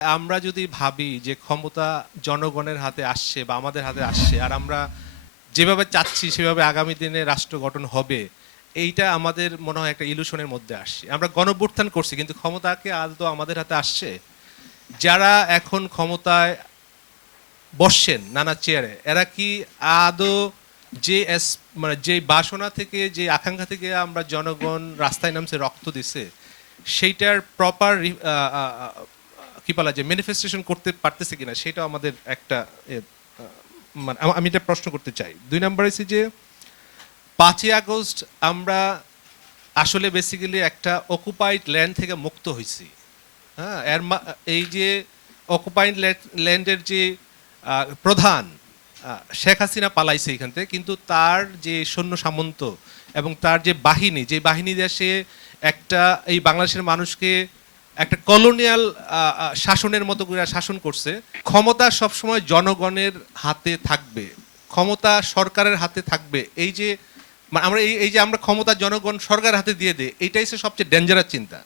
আমরা যদি ভাবি যে ক্ষমতা জনগণের হাতে আসছে বা আমাদের হাতে আসছে, আর আমরা যেভাবে চাচ্ছি সেভাবে আগামী দিনে রাষ্ট্র গঠন হবে, এইটা আমাদের মনে হয় একটা ইলুশনের মধ্যে আসছে। আমরা গণভ্যুত্থান করছি, কিন্তু ক্ষমতাকে আদৌ আমাদের হাতে আসছে। যারা এখন ক্ষমতায় বসছেন নানা চেয়ারে, এরা কি আদৌ যে মানে যে বাসনা থেকে, যে আকাঙ্ক্ষা থেকে আমরা জনগণ রাস্তায় নামছে, রক্ত দিছে, সেইটার প্রপার কি বলা যায় ম্যানিফেস্টেশন করতে পারতেছে কিনা সেটা আমাদের একটা মানে আমি এটা প্রশ্ন করতে চাই। দুই নম্বর হচ্ছে যে, পাঁচই আগস্ট আমরা আসলে বেসিক্যালি একটা অকুপাইড ল্যান্ড থেকে মুক্ত হয়েছি হ্যাঁ এর এই যে অকুপাইড ল্যান্ডের যে প্রধান শেখ হাসিনা পালাইছে এখান থেকে, কিন্তু তার যে সৈন্য সামন্ত এবং তার যে বাহিনী যে বাহিনী দেশে একটা এই বাংলাদেশের মানুষকে একটা কলোনিয়াল শাসনের মতো করে শাসন করছে। ক্ষমতা সবসময় জনগণের হাতে থাকবে। ক্ষমতা সরকারের হাতে থাকবে। এই যে মানে আমরা এই যে আমরা ক্ষমতা জনগণ সরকারের হাতে দিয়ে দিই হচ্ছে সবচেয়ে ডেঞ্জারাস চিন্তা।